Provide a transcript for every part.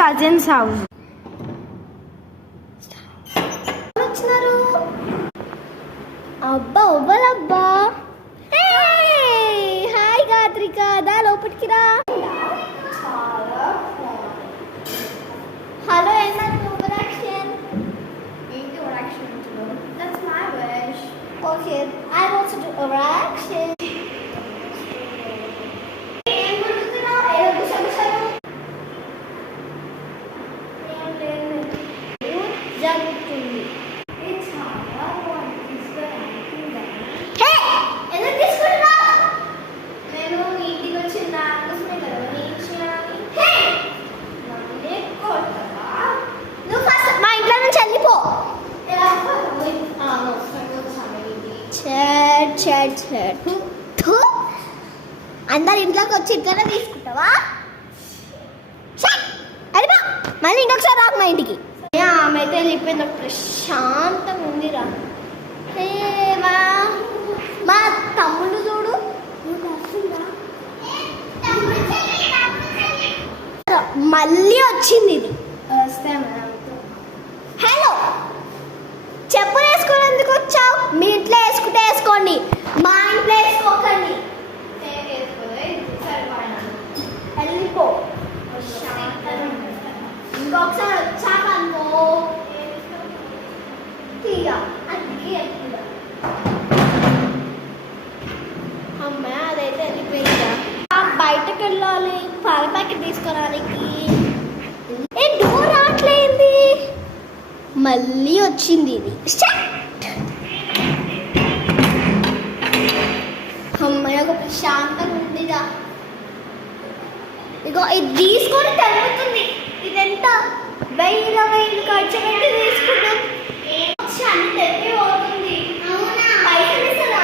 Cousins house. వచ్చినారు అబ్బా అవ్వాలబ్బా. Hi గాత్రిక, దా లోపలికి రా. హలో, ఏమన్నా ఓవర్ యాక్షన్? ఏంటి over action? That's my wish. Okay, I also do over action. జరుగుతుంది. నేను ఇంటికి వచ్చిన దానికోసమే కదా నేను చేయాలి. నువ్వు ఫస్ట్ మా ఇంట్లో నుంచి వెళ్ళిపో. అందరు ఇంట్లోకి వచ్చి ఇట్లనే తీసుకుంటావా? వెళ్ళిపో, మళ్ళీ ఇంకొకసారి రాకు మా ఇంటికి. ఆమె అయితే వెళ్ళిపోయింది. ప్రశాంతంగా ఉందిరా. మా తమ్ముడు చూడు, మళ్ళీ వచ్చింది ఇది. హలో, చెప్పులు వేసుకొని ఎందుకు వచ్చావు? మీ ఇంట్లో వేసుకుంటే వేసుకోండి, మా ఇంట్లో వేసుకోకండి. వెళ్ళిపో. ఇంకొకసారి వచ్చాక అనుకో అమ్మాయి అదైతే వెళ్ళిపోయిందా. బయటకు వెళ్ళాలి, పాల ప్యాకెట్ తీసుకోవడానికి. ఏ డోర్ రావట్లేదు, మళ్ళీ వచ్చింది ఇది. అమ్మాయి ఒక ప్రశాంతంగా ఉందిగా. ఇగో ఇది తీసుకొని తగ్గుతుంది. ఇదెంత 1000 ఖర్చు పెట్టి తీసుకున్నాం. అన్ని తెప్పి పోతుంది. పైసలు ఇస్తారా?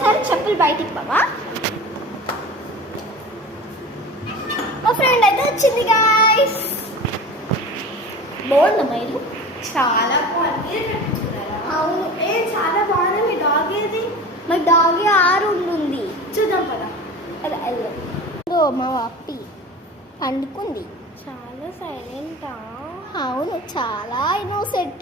సరే, చెప్పులు బయటికి బావా. మా ఫ్రెండ్ అయితే వచ్చింది గాయ్స్. బాగుందమ్మా ఇల్లు, చాలా బాగుంది. అవును, చాలా బాగుంది. మీ డాగ్ ఏది? మా డాగ్ 6 ఉంది. చూద్దాం కదా. మా అప్పి పండుకుంది. చాలా సైలెంటా? అవును, చాలా ఇన్నోసెంట్.